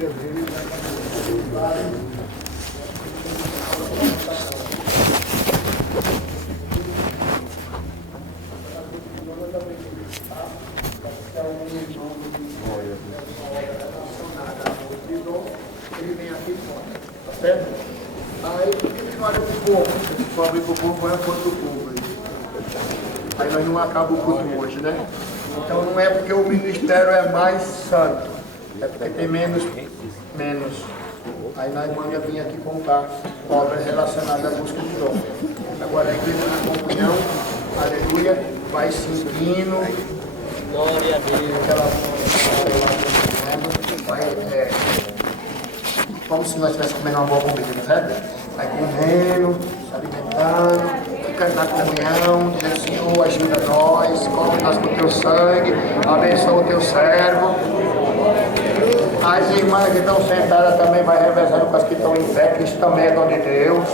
Ele vem aqui fora, tá certo? Aí, por que ele olha pro povo? Se for abrir pro povo, põe a cor do povo aí. Aí nós não acabamos o culto hoje, né? Então não é porque o ministério é mais santo, é porque tem menos. Aí nós vamos vir aqui contar obras relacionadas à busca de dom. Agora a igreja na comunhão, aleluia, vai sentindo. Glória a Deus. Como se nós estivéssemos comendo uma boa comida, certo? Vai comendo, se alimentando, fica na comunhão, dizendo, Senhor, ajuda nós, coloca nós com o teu sangue, abençoa o teu servo. As irmãs que estão sentadas também vai revezando com as que estão em pé, que isso também é dom de Deus.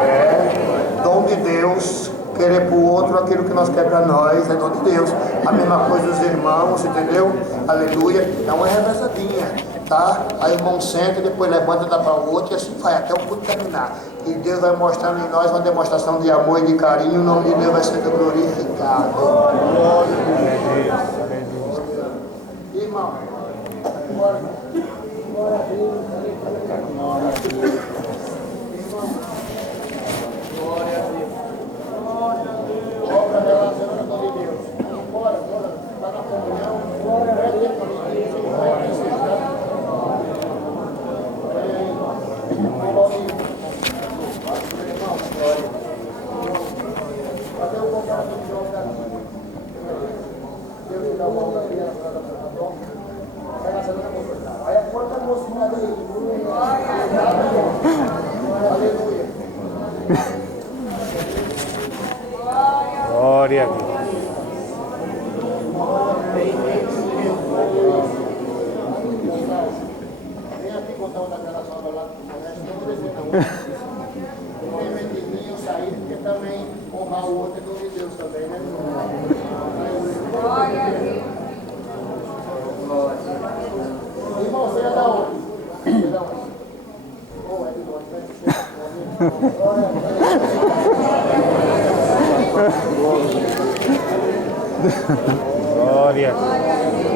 É dom de Deus. Querer para o outro aquilo que nós queremos para nós, é dom de Deus. A mesma coisa os irmãos, entendeu? Aleluia. É uma revezadinha, tá? Aí o irmão senta, depois levanta, dá para o outro e assim vai até o culto terminar. E Deus vai mostrando em nós uma demonstração de amor e de carinho, o nome de Deus vai sendo glorificado. Glória a Deus. Irmão, glória a Deus. Glória a Deus. Glória a Deus. Obra relacionada com Deus. Bora, está na comunhão. Glória a Deus. Até o contato de Deus aqui. Deus te dá uma obra aqui, aí a porta da mocinha dele. Aleluia. Glória a Deus. Vem aqui contar uma daquelas obras lá do comércio, não precisa não. Tem mendizinho sair, porque também honrar o outro é dom de Deus também, né? Glória a Deus. Irmão, você é da onde? Você é da onde? Oh, é de longe, né? Glória a Glória a Deus.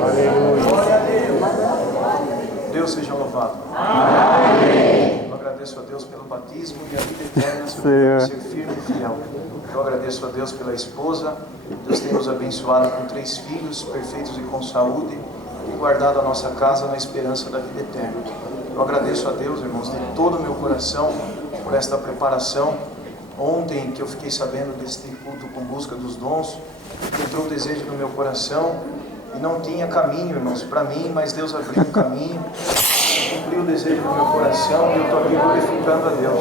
Aleluia. Deus seja louvado. Amém. Eu agradeço a Deus pelo batismo e a vida eterna, por ser firme e fiel. Eu agradeço a Deus pela esposa. Deus tem nos abençoado com 3 filhos perfeitos e com saúde e guardado a nossa casa na esperança da vida eterna. Eu agradeço a Deus, irmãos, de todo o meu coração por esta preparação. Ontem que eu fiquei sabendo deste culto com busca dos dons, entrou o desejo no meu coração e não tinha caminho, irmãos, para mim, mas Deus abriu um caminho, cumpriu o desejo no meu coração e eu estou aqui glorificando a Deus.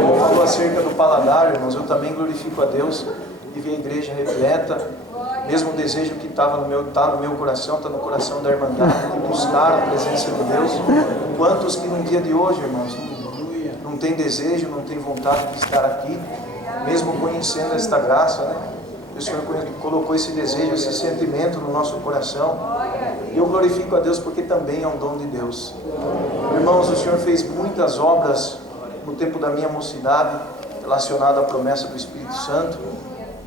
Como falou acerca do paladar, irmãos, eu também glorifico a Deus e vi a igreja repleta, mesmo o desejo que está no meu coração, está no coração da Irmandade, de buscar a presença de Deus. Quantos que no dia de hoje, irmãos, não tem desejo, não tem vontade de estar aqui, mesmo conhecendo esta graça, né? O Senhor colocou esse desejo, esse sentimento no nosso coração. E eu glorifico a Deus porque também é um dom de Deus. Irmãos, o Senhor fez muitas obras no tempo da minha mocidade, relacionada à promessa do Espírito Santo.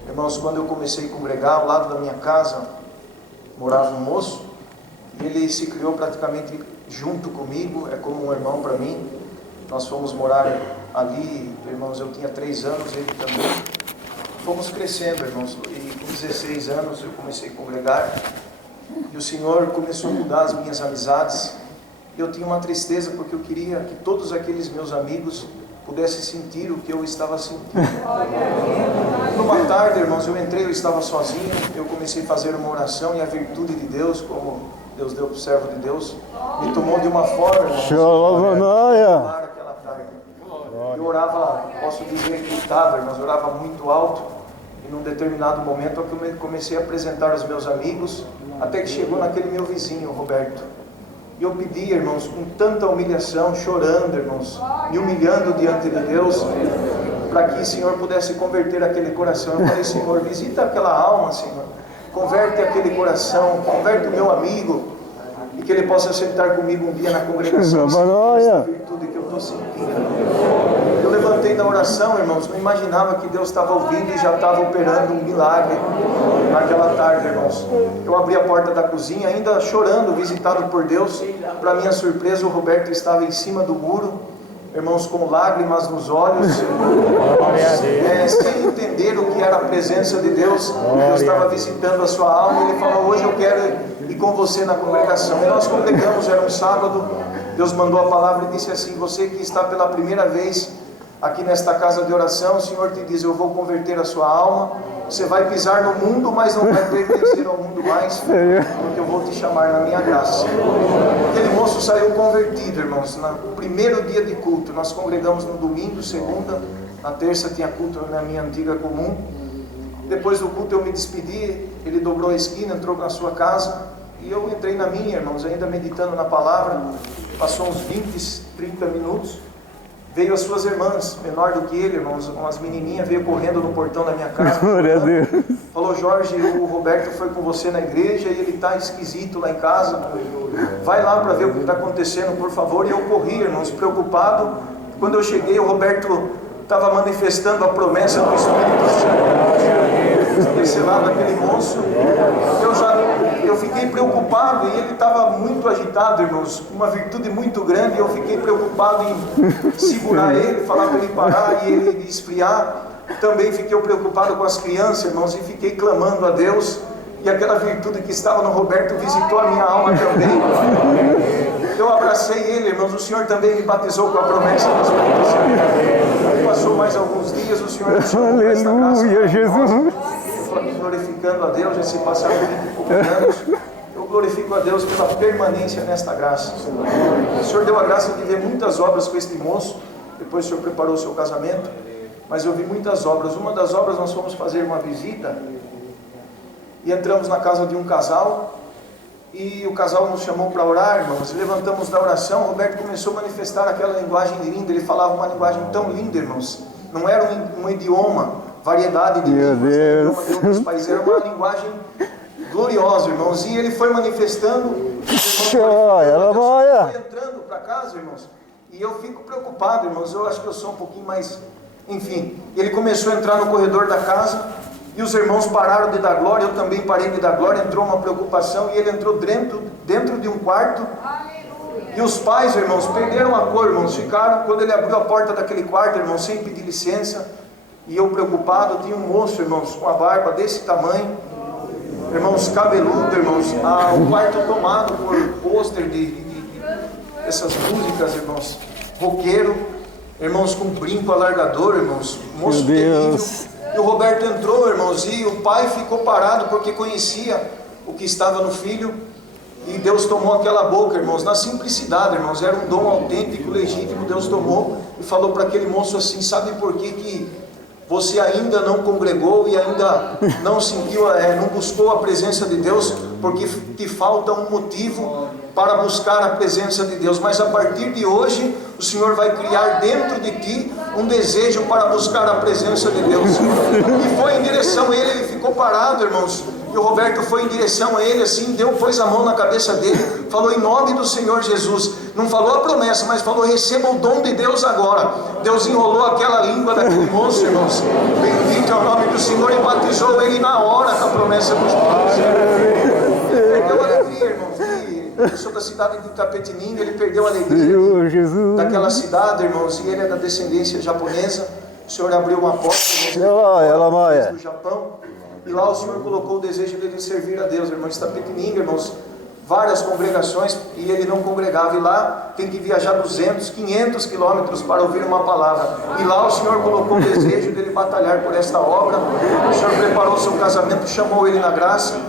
Irmãos, quando eu comecei a congregar, ao lado da minha casa, morava um moço, e ele se criou praticamente junto comigo, é como um irmão para mim. Nós fomos morar ali, irmãos, eu tinha 3 anos, ele também. Fomos crescendo, irmãos, e com 16 anos eu comecei a congregar. E o Senhor começou a mudar as minhas amizades. Eu tinha uma tristeza porque eu queria que todos aqueles meus amigos pudessem sentir o que eu estava sentindo. Numa tarde, irmãos, eu entrei, eu estava sozinho, eu comecei a fazer uma oração e a virtude de Deus, como Deus deu para o servo de Deus, me tomou de uma forma, irmãos, aquela tarde. Eu orava, posso dizer que estava, irmãos, eu orava muito alto, e num determinado momento eu comecei a apresentar os meus amigos, até que chegou naquele meu vizinho, o Roberto. E eu pedi, irmãos, com tanta humilhação, chorando, irmãos, me humilhando diante de Deus, para que o Senhor pudesse converter aquele coração. Eu falei, Senhor, visita aquela alma, Senhor, converte aquele coração, converte o meu amigo. e que ele possa sentar comigo um dia na congregação. Essa virtude que eu estou sentindo. Eu levantei da oração, irmãos, não imaginava que Deus estava ouvindo e já estava operando um milagre naquela tarde, irmãos. Eu abri a porta da cozinha, ainda chorando, visitado por Deus. Para minha surpresa, o Roberto estava em cima do muro, irmãos, com lágrimas nos olhos, sem entender o que era a presença de Deus. Deus estava visitando a sua alma e ele falou: hoje eu quero ir com você na congregação. E nós congregamos, era um sábado. Deus mandou a palavra e disse assim: você que está pela primeira vez aqui nesta casa de oração, o Senhor te diz: eu vou converter a sua alma. Você vai pisar no mundo, mas não vai pertencer ao mundo mais, porque eu vou te chamar na minha graça. Aquele moço saiu convertido, irmãos, no primeiro dia de culto. Nós congregamos no domingo, segunda, na terça tinha culto na minha antiga comum. Depois do culto eu me despedi, ele dobrou a esquina, entrou na sua casa, e eu entrei na minha, irmãos, ainda meditando na palavra. Passou uns 20, 30 minutos. Veio as suas irmãs, menor do que ele, irmãos, umas menininhas, veio correndo no portão da minha casa. Glória a Deus. Falou: Jorge, o Roberto foi com você na igreja e ele está esquisito lá em casa. Vai lá para ver o que está acontecendo, por favor. E eu corri, irmãos, preocupado. Quando eu cheguei, o Roberto estava manifestando a promessa do Espírito Santo. Desse lado, aquele moço. Eu fiquei preocupado e ele estava muito agitado, irmãos, com uma virtude muito grande. Eu fiquei preocupado em segurar ele, falar para ele parar e ele esfriar. Também fiquei preocupado com as crianças, irmãos, e fiquei clamando a Deus. E aquela virtude que estava no Roberto visitou a minha alma também. Eu abracei ele, irmãos. O Senhor também me batizou com a promessa do Espírito Santo. Passou mais alguns dias, o Senhor me chamou para esta casa. Aleluia, Jesus. Estou aqui glorificando a Deus, já se passaram 20 e poucos anos. Eu glorifico a Deus pela permanência nesta graça. O Senhor deu a graça de ver muitas obras com este moço. Depois o Senhor preparou o seu casamento. Mas eu vi muitas obras. Uma das obras, nós fomos fazer uma visita e entramos na casa de um casal. E o casal nos chamou para orar, irmãos. Levantamos da oração. O Roberto começou a manifestar aquela linguagem linda. Ele falava uma linguagem tão linda, irmãos. Não era um idioma, variedade de línguas, idioma de outros países. Era uma linguagem gloriosa, irmãos. E ele foi manifestando. Foi entrando para casa, irmãos. E eu fico preocupado, irmãos. Eu acho que eu sou um pouquinho mais... Enfim, ele começou a entrar no corredor da casa. E os irmãos pararam de dar glória, eu também parei de dar glória. Entrou uma preocupação e ele entrou dentro de um quarto. E os pais, irmãos, perderam a cor, irmãos. Ficaram, quando ele abriu a porta daquele quarto, irmãos, sem pedir licença. E eu preocupado, tinha um moço, irmãos, com a barba desse tamanho, irmãos, cabeludo, irmãos. O quarto tomado por pôster dessas músicas, irmãos, roqueiro, irmãos, com brinco alargador, irmãos, moço terrível. E o Roberto entrou, irmãos, e o pai ficou parado porque conhecia o que estava no filho. E Deus tomou aquela boca, irmãos, na simplicidade, irmãos. Era um dom autêntico, legítimo. Deus tomou e falou para aquele moço assim: sabe por que você ainda não congregou e ainda não sentiu, não buscou a presença de Deus? Porque te falta um motivo para buscar a presença de Deus. Mas a partir de hoje, o Senhor vai criar dentro de ti um desejo para buscar a presença de Deus. E foi em direção a ele ficou parado, irmãos. E o Roberto foi em direção a ele assim, pôs a mão na cabeça dele, falou: em nome do Senhor Jesus. Não falou a promessa, mas falou: receba o dom de Deus agora. Deus enrolou aquela língua daquele moço, irmãos. Bendito é o nome do Senhor, e batizou ele na hora com a promessa do Espírito Santo. Perdeu a alegria, irmãos. Eu sou da cidade de Itapetininga. Ele perdeu a alegria daquela cidade, irmãos. E ele é da descendência japonesa. O Senhor abriu uma porta do Japão. E lá o Senhor colocou o desejo dele servir a Deus, irmãos. Itapetininga, irmãos, várias congregações, e ele não congregava. E lá tem que viajar 200, 500 quilômetros para ouvir uma palavra. E lá o Senhor colocou o desejo dele batalhar por esta obra. O Senhor preparou o seu casamento, chamou ele na graça,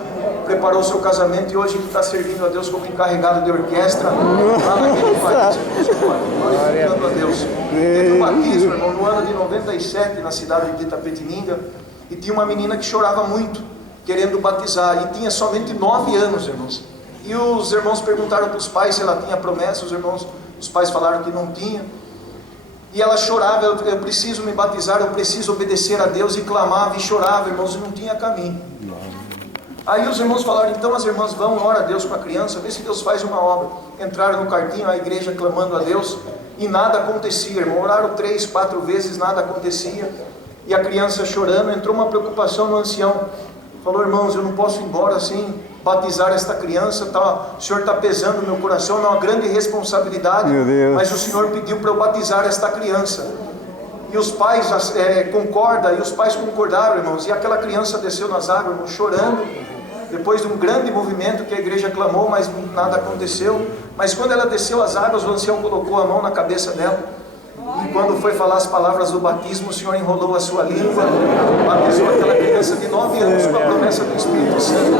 preparou o seu casamento, e hoje ele está servindo a Deus como encarregado de orquestra lá naquele país, glorificando a Deus. Teve um batismo, irmão, no ano de 97, na cidade de Itapetininga. E tinha uma menina que chorava muito, querendo batizar, e tinha somente 9 anos, irmãos. E os irmãos perguntaram para os pais se ela tinha promessa. Os pais falaram que não tinha. E ela chorava: eu preciso me batizar, eu preciso obedecer a Deus. E clamava e chorava, irmãos, e não tinha caminho. Aí os irmãos falaram, então as irmãs vão, ora a Deus com a criança, vê se Deus faz uma obra. Entraram no quartinho, a igreja clamando a Deus, e nada acontecia, irmão. Oraram 3, 4 vezes, nada acontecia. E a criança chorando, entrou uma preocupação no ancião. Falou, irmãos, eu não posso ir embora sem batizar esta criança, o Senhor está pesando no meu coração, é uma grande responsabilidade, mas o Senhor pediu para eu batizar esta criança. E os pais concordam, e os pais concordaram, irmãos, e aquela criança desceu nas águas, irmãos, chorando, depois de um grande movimento que a igreja clamou, mas nada aconteceu. Mas quando ela desceu as águas, o ancião colocou a mão na cabeça dela, e quando foi falar as palavras do batismo, o Senhor enrolou a sua língua, batizou aquela criança de 9 anos com a promessa do Espírito Santo.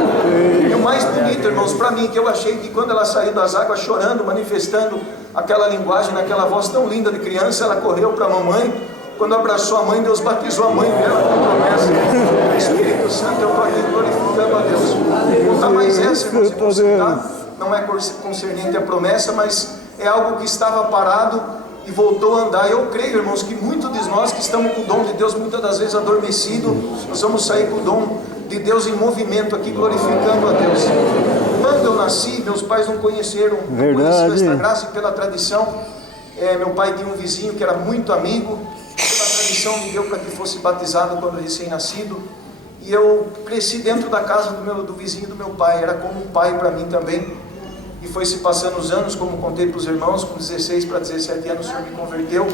E o mais bonito, irmãos, para mim, que eu achei que quando ela saiu das águas chorando, manifestando aquela linguagem, naquela voz tão linda de criança, ela correu para a mamãe. Quando abraçou a mãe, Deus batizou a mãe dela com promessa do Espírito Santo. Eu estou aqui glorificando a Deus. Não está mais essa, irmãos, se consertar, não é concernente a promessa, mas é algo que estava parado e voltou a andar. Eu creio, irmãos, que muitos de nós que estamos com o dom de Deus muitas das vezes adormecido, nós vamos sair com o dom de Deus em movimento aqui, glorificando a Deus. Quando eu nasci, meus pais não conheceram esta graça, e pela tradição, meu pai tinha um vizinho que era muito amigo, pela tradição me deu para que fosse batizado quando recém-nascido, e eu cresci dentro da casa do vizinho do meu pai, era como um pai para mim também. E foi se passando os anos, como contei para os irmãos, com 16 para 17 anos o Senhor me converteu.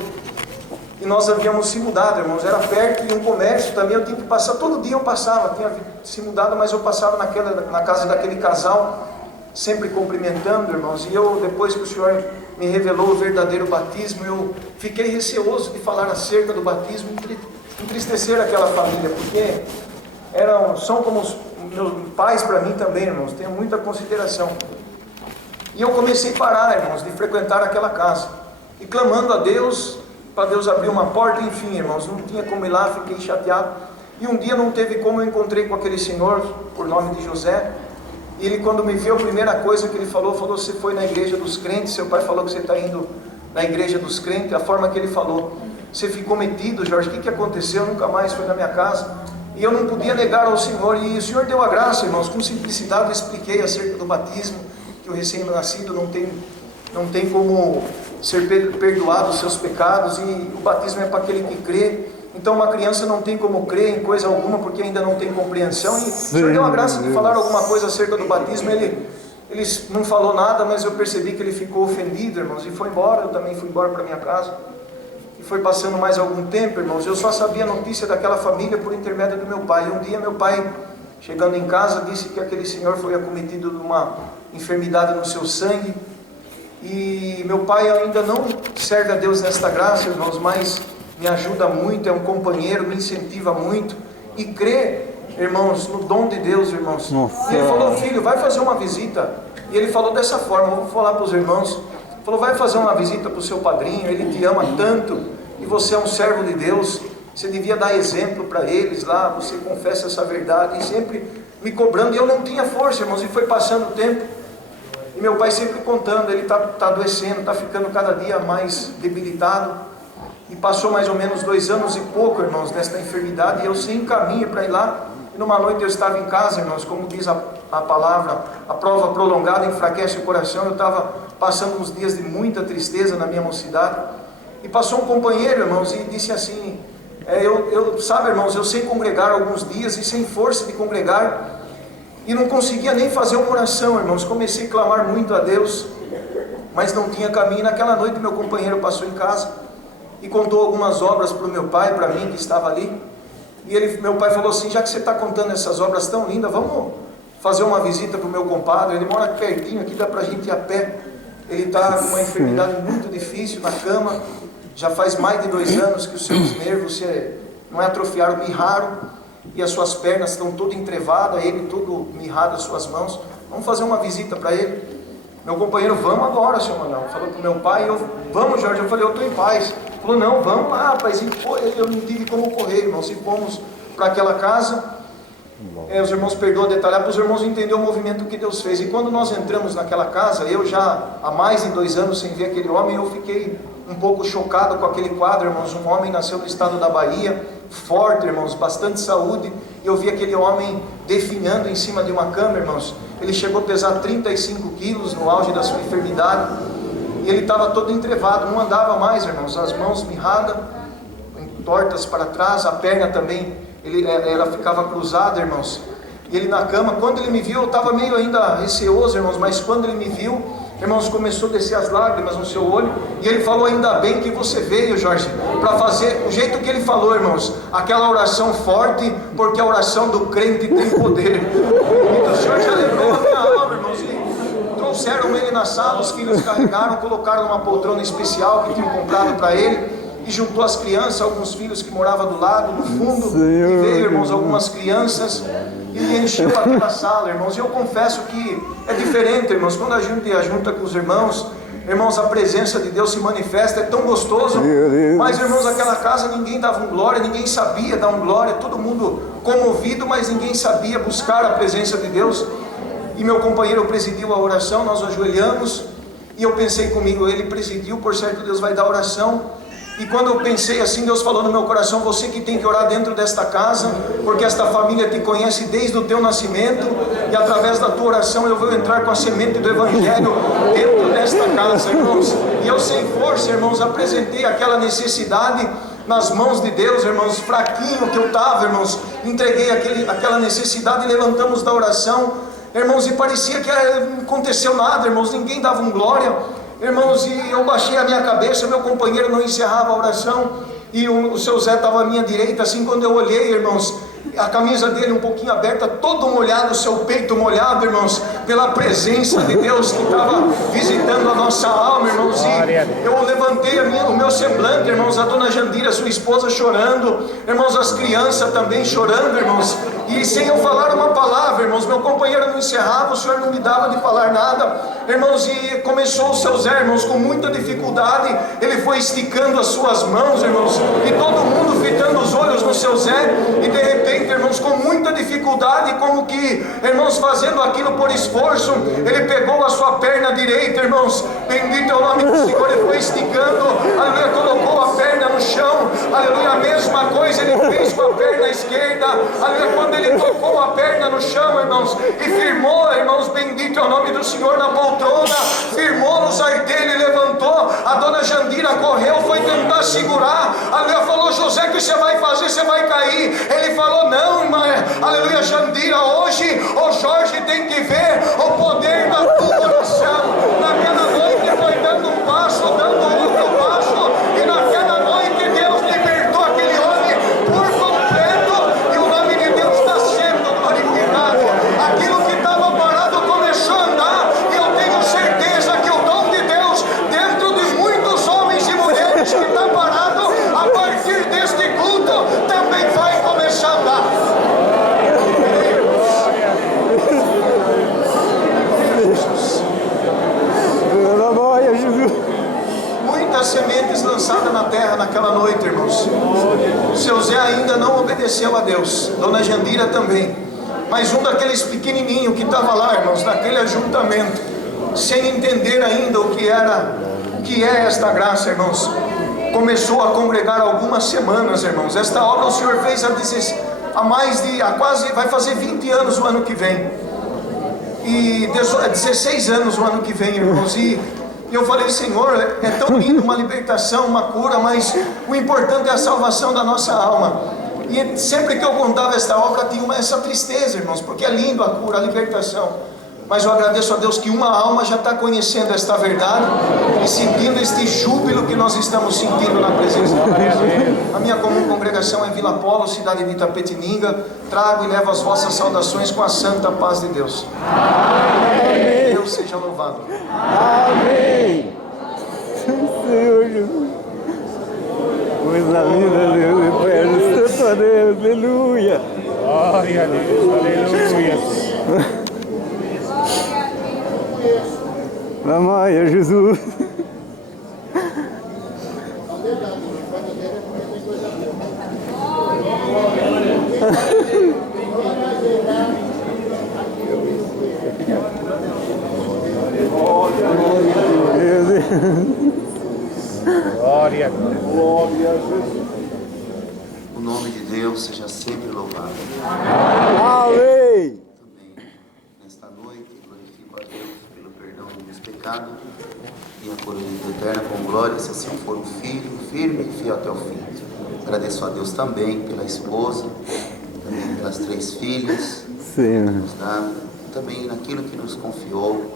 E nós havíamos se mudado, irmãos, era perto, e um comércio também, eu tinha que passar, todo dia eu passava, tinha se mudado, mas eu passava na casa daquele casal, sempre cumprimentando, irmãos. E eu, depois que o Senhor me revelou o verdadeiro batismo, eu fiquei receoso de falar acerca do batismo, entristecer aquela família, porque são como os meus pais para mim também, irmãos, tenho muita consideração. E eu comecei a parar, irmãos, de frequentar aquela casa, e clamando a Deus, para Deus abrir uma porta, enfim, irmãos, não tinha como ir lá, fiquei chateado. E um dia não teve como, eu encontrei com aquele senhor, por nome de José, e ele, quando me viu, a primeira coisa que ele falou, você foi na igreja dos crentes, seu pai falou que você está indo na igreja dos crentes, a forma que ele falou, você ficou metido, Jorge, o que aconteceu? Nunca mais foi na minha casa. E eu não podia negar ao Senhor, e o Senhor deu a graça, irmãos, com simplicidade eu expliquei acerca do batismo, que o recém-nascido não tem como ser perdoado os seus pecados, e o batismo é para aquele que crê. Então uma criança não tem como crer em coisa alguma, porque ainda não tem compreensão, e o Senhor deu a graça de falar alguma coisa acerca do batismo. Ele não falou nada, mas eu percebi que ele ficou ofendido, irmãos, e foi embora. Eu também fui embora para minha casa, e foi passando mais algum tempo, irmãos, eu só sabia a notícia daquela família por intermédio do meu pai. E um dia meu pai, chegando em casa, disse que aquele senhor foi acometido de uma enfermidade no seu sangue, e meu pai ainda não serve a Deus nesta graça, irmãos, mas me ajuda muito, é um companheiro, me incentiva muito, e crê, irmãos, no dom de Deus, irmãos. E ele falou, filho, vai fazer uma visita. E ele falou dessa forma, vou falar para os irmãos, falou, vai fazer uma visita para o seu padrinho, ele te ama tanto, e você é um servo de Deus, você devia dar exemplo para eles lá, você confessa essa verdade, e sempre me cobrando, e eu não tinha força, irmãos, e foi passando o tempo, e meu pai sempre contando, ele está adoecendo, está ficando cada dia mais debilitado, e passou mais ou menos 2 anos e pouco, irmãos, desta enfermidade, e eu sem caminho para ir lá. E numa noite eu estava em casa, irmãos, como diz a palavra, a prova prolongada enfraquece o coração. Eu estava passando uns dias de muita tristeza na minha mocidade, e passou um companheiro, irmãos, e disse assim, sabe, irmãos, eu sei congregar alguns dias, e sem força de congregar, e não conseguia nem fazer uma oração, irmãos. Comecei a clamar muito a Deus, mas não tinha caminho. Naquela noite meu companheiro passou em casa, e contou algumas obras para o meu pai, para mim que estava ali, e meu pai falou assim, já que você está contando essas obras tão lindas, vamos fazer uma visita para o meu compadre, ele mora pertinho aqui, dá para a gente ir a pé, ele está com uma enfermidade muito difícil, na cama, já faz mais de 2 anos que os seus nervos não é atrofiaram, mirraram, e as suas pernas estão todas entrevadas, ele todo mirrado, as suas mãos, vamos fazer uma visita para ele. Meu companheiro, vamos agora, senhor Manuel, falou para o meu pai, vamos, Jorge, eu falei, eu estou em paz. Falou, não, vamos lá, rapaz. E eu não tive como correr, irmãos, e fomos para aquela casa. Os irmãos perdoam detalhar, para os irmãos entenderem o movimento que Deus fez. E quando nós entramos naquela casa, eu já há mais de 2 anos sem ver aquele homem, eu fiquei um pouco chocado com aquele quadro, irmãos. Um homem nasceu no estado da Bahia, forte, irmãos, bastante saúde, e eu vi aquele homem definhando em cima de uma cama, irmãos. Ele chegou a pesar 35 quilos no auge da sua enfermidade, e ele estava todo entrevado, não andava mais, irmãos, as mãos mirradas, tortas para trás, a perna também, ela ficava cruzada, irmãos. E ele na cama, quando ele me viu, eu estava meio ainda receoso, irmãos, mas quando ele me viu, irmãos, começou a descer as lágrimas no seu olho, e ele falou: ainda bem que você veio, Jorge, para fazer, o jeito que ele falou, irmãos, aquela oração forte, porque a oração do crente tem poder. Então o Senhor já lembrou a minha alma, irmãos, e trouxeram ele na sala, os filhos carregaram, colocaram numa poltrona especial que tinham comprado para ele, e juntou as crianças, alguns filhos que moravam do lado, no fundo, e veio, irmãos, algumas crianças, e encheu aquela sala, irmãos. E eu confesso que é diferente, irmãos, quando a gente junta com os irmãos, a presença de Deus se manifesta, é tão gostoso. Mas, irmãos, aquela casa ninguém dava um glória, ninguém sabia dar um glória, todo mundo comovido, mas ninguém sabia buscar a presença de Deus. E meu companheiro presidiu a oração, nós ajoelhamos, e eu pensei comigo, ele presidiu, por certo Deus vai dar oração. E quando eu pensei assim, Deus falou no meu coração: você que tem que orar dentro desta casa, porque esta família te conhece desde o teu nascimento, e através da tua oração eu vou entrar com a semente do Evangelho dentro desta casa, irmãos. E eu, sem força, irmãos, apresentei aquela necessidade nas mãos de Deus, irmãos, fraquinho que eu estava, irmãos, entreguei aquela necessidade e levantamos da oração, irmãos, e parecia que não aconteceu nada, irmãos, ninguém dava um glória. Irmãos, e eu baixei a minha cabeça, meu companheiro não encerrava a oração, e o seu Zé estava à minha direita, assim, quando eu olhei, irmãos, a camisa dele um pouquinho aberta, todo molhado, o seu peito molhado, irmãos, pela presença de Deus que estava visitando a nossa alma, irmãos. E eu levantei o meu semblante, irmãos, a dona Jandira, sua esposa, chorando, irmãos, as crianças também chorando, irmãos, e sem eu falar uma palavra, irmãos, meu companheiro não encerrava, o Senhor não me dava de falar nada, irmãos, e começou o seu Zé, irmãos, com muita dificuldade, ele foi esticando as suas mãos, irmãos, e todo mundo fitando os olhos no seu Zé, e de repente, irmãos, com muita dificuldade, como que, irmãos, fazendo aquilo por esforço, ele pegou a sua perna direita, irmãos, bendito é o nome do Senhor, ele foi esticando, aleluia, colocou a perna no chão, aleluia, a mesma coisa ele fez com a perna esquerda, aleluia, quando ele tocou a perna no chão, irmãos, e firmou, irmãos, bendito é o nome do Senhor, na poltrona, firmou nos artelhos e levantou, a dona Jandira correu, foi tentar segurar, aleluia, falou: José, o que você vai fazer? Você vai cair. Ele falou: não, irmã, aleluia, Jandira, hoje o Jorge tem que ver o poder da tua oração. Naquela noite foi dando um passo, dando outro passo, e naquela noite Deus libertou aquele homem por completo, e o nome de Deus está sendo glorificado. Aquilo que estava parado começou a andar, e eu tenho certeza que o dom de Deus dentro de muitos homens e mulheres que está parado, a partir deste culto também vai começar a andar. Muitas sementes lançadas na terra naquela noite, irmãos. O seu Zé ainda não obedeceu a Deus, dona Jandira também, mas um daqueles pequenininhos que estava lá, irmãos, naquele ajuntamento, sem entender ainda o que é esta graça, irmãos, começou a congregar algumas semanas, irmãos. Esta obra o Senhor fez há quase, vai fazer 20 anos o ano que vem, e 16 anos o ano que vem, irmãos. E eu falei: Senhor, é tão lindo uma libertação, uma cura, mas o importante é a salvação da nossa alma. E sempre que eu contava esta obra tinha essa tristeza, irmãos, porque é lindo a cura, a libertação. Mas eu agradeço a Deus que uma alma já está conhecendo esta verdade e sentindo este júbilo que nós estamos sentindo na presença de Deus. A minha comum congregação é em Vila Polo, cidade de Itapetininga. Trago e levo as vossas saudações com a santa paz de Deus. Amém. Deus seja louvado. Amém. Senhor Jesus. Coisa linda, Deus eterno, santo a Deus, aleluia. Glória a Deus, aleluia. Amai a Jesus. Glória a Deus. O nome de Deus seja sempre louvado. Amém. Também, nesta noite, glorifico a Deus pelo perdão dos meus pecados e a coroa de vida eterna com glória, se assim for um filho firme e fiel até o fim. Agradeço a Deus também pela esposa, também pelas 3 filhas, Sim. nos dá, também naquilo que nos confiou,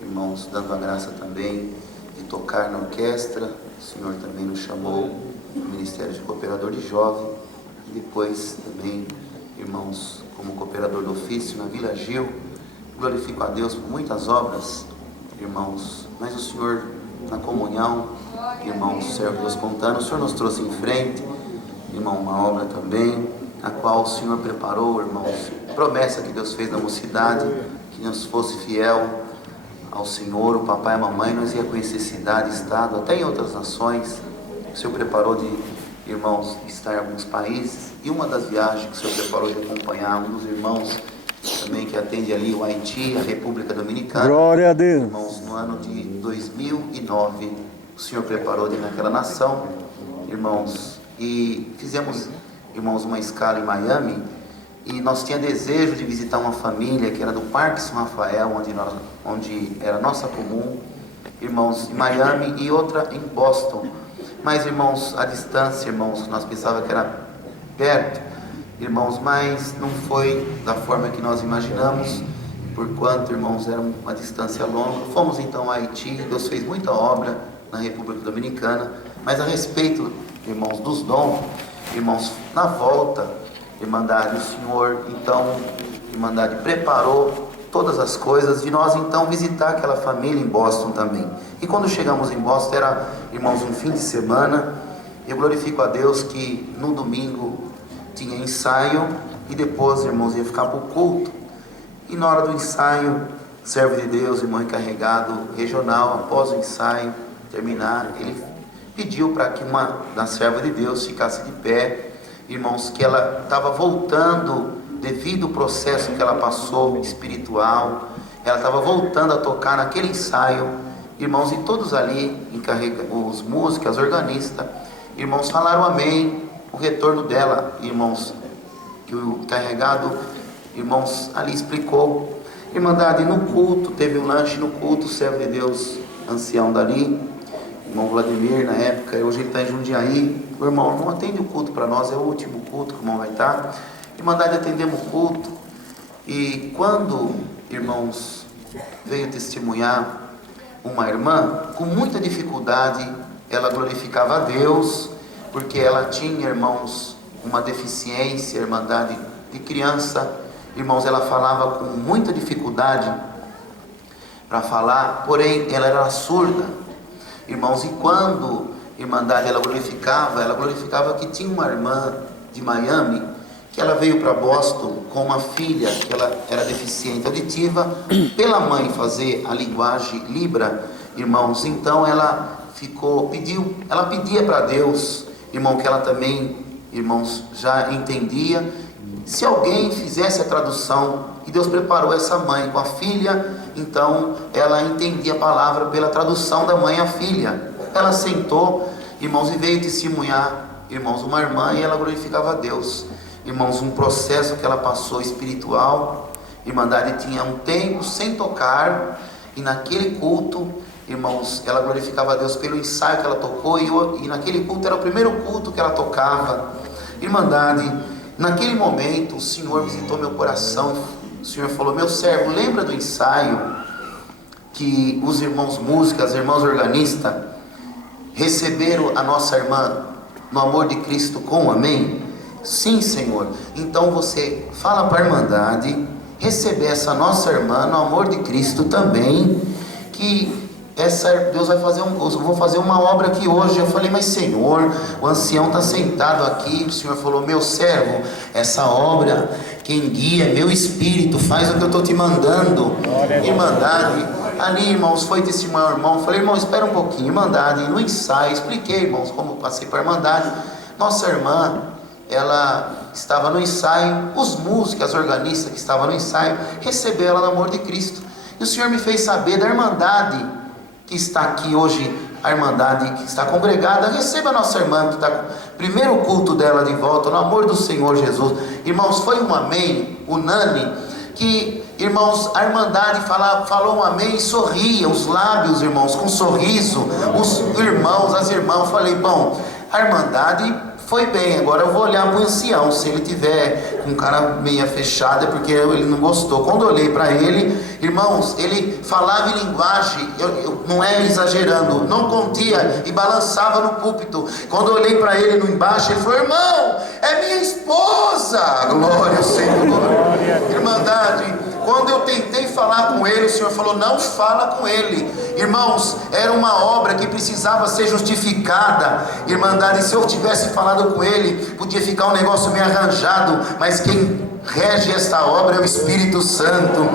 irmãos, dando a graça também de tocar na orquestra. O Senhor também nos chamou no Ministério de Cooperador de Jovem, e depois também, irmãos, como cooperador do ofício na Vila Gil. Glorifico a Deus por muitas obras, irmãos, mas o Senhor, na comunhão, irmãos, servo Deus contando, o Senhor nos trouxe em frente, irmão, uma obra também, a qual o Senhor preparou, irmãos, promessa que Deus fez na mocidade, que nos fosse fiel ao Senhor, o papai e a mamãe, nós ia conhecer cidade, estado, até em outras nações. O Senhor preparou de, irmãos, estar em alguns países, e uma das viagens que o Senhor preparou de acompanhar um dos irmãos também que atende ali o Haiti, a República Dominicana. Glória a Deus. Irmãos, no ano de 2009, o Senhor preparou de ir naquela nação, irmãos, e fizemos, irmãos, uma escala em Miami, e nós tínhamos desejo de visitar uma família que era do Parque São Rafael, onde era nossa comum, irmãos, em Miami, e outra em Boston. Mas, irmãos, a distância, irmãos, nós pensávamos que era perto, irmãos, mas não foi da forma que nós imaginamos, porquanto, irmãos, era uma distância longa. Fomos então a Haiti, Deus fez muita obra na República Dominicana, mas a respeito, irmãos, dos dons, irmãos, na volta, Irmandade, o Senhor, então, Irmandade preparou todas as coisas de nós então visitar aquela família em Boston também. E quando chegamos em Boston, era, irmãos, um fim de semana. Eu glorifico a Deus que no domingo tinha ensaio e depois, irmãos, ia ficar para o culto. E na hora do ensaio, servo de Deus, irmão encarregado regional, após o ensaio terminar, ele pediu para que uma das servas de Deus ficasse de pé, irmãos, que ela estava voltando devido ao processo que ela passou espiritual, ela estava voltando a tocar naquele ensaio, irmãos, e todos ali, os músicos, os organistas, irmãos, falaram amém, o retorno dela, irmãos, que o encarregado, irmãos, ali explicou. Irmandade, no culto, teve um lanche no culto, o servo de Deus, ancião dali, irmão Vladimir, na época, hoje ele está em Jundiaí. O irmão não atende o culto para nós, é o último culto que o irmão vai estar. Irmandade, atendemos o culto. E quando, irmãos, veio testemunhar uma irmã, com muita dificuldade, ela glorificava a Deus, porque ela tinha, irmãos, uma deficiência, irmandade, de criança. Irmãos, ela falava com muita dificuldade para falar, porém, ela era surda. Irmãos, e quando, irmandade, ela glorificava que tinha uma irmã de Miami, que ela veio para Boston com uma filha, que ela era deficiente auditiva, pela mãe fazer a linguagem Libra, irmãos, então ela pedia para Deus, irmão, que ela também, irmãos, já entendia, se alguém fizesse a tradução, e Deus preparou essa mãe com a filha, então ela entendia a palavra pela tradução da mãe à filha. Ela sentou, irmãos, e veio testemunhar, irmãos, uma irmã, e ela glorificava a Deus. Irmãos, um processo que ela passou espiritual, Irmandade tinha um tempo sem tocar, e naquele culto, irmãos, ela glorificava a Deus pelo ensaio que ela tocou, e naquele culto era o primeiro culto que ela tocava. Irmandade, naquele momento o Senhor visitou meu coração, o Senhor falou: meu servo, lembra do ensaio que os irmãos músicos, as irmãs organistas receberam a nossa irmã no amor de Cristo com amém? Sim, Senhor. Então você fala para a Irmandade receber essa nossa irmã no amor de Cristo também, que Deus vai fazer eu vou fazer uma obra aqui hoje. Eu falei: mas Senhor, o ancião está sentado aqui. O Senhor falou: meu servo, essa obra, quem guia é meu espírito, faz o que eu estou te mandando. Irmandade, ali, irmãos, foi testemunhar o irmão. Eu falei: irmão, espera um pouquinho. Irmandade, no ensaio, expliquei, irmãos, como passei para a Irmandade. Nossa irmã, ela estava no ensaio, os músicos, as organistas que estavam no ensaio, receberam ela no amor de Cristo. E o Senhor me fez saber da Irmandade que está aqui hoje a Irmandade que está congregada. Receba a nossa irmã que está com o primeiro culto dela de volta, no amor do Senhor Jesus. Irmãos, foi um amém unânime, que, irmãos, a Irmandade falou um amém e sorria, os lábios, irmãos, com sorriso, os irmãos, as irmãs. Falei, bom, a Irmandade foi bem, agora eu vou olhar para o ancião, se ele tiver com cara meia fechada, é porque ele não gostou. Quando eu olhei para ele, irmãos, ele falava em linguagem, eu não é exagerando, não contia e balançava no púlpito. Quando eu olhei para ele no embaixo, ele falou, irmão, é minha esposa, glória ao Senhor. Irmandade, quando eu tentei falar com ele, o Senhor falou, não fala com ele. Irmãos, era uma obra que precisava ser justificada. Irmandade, se eu tivesse falado com ele, podia ficar um negócio meio arranjado, mas quem rege esta obra é o Espírito Santo.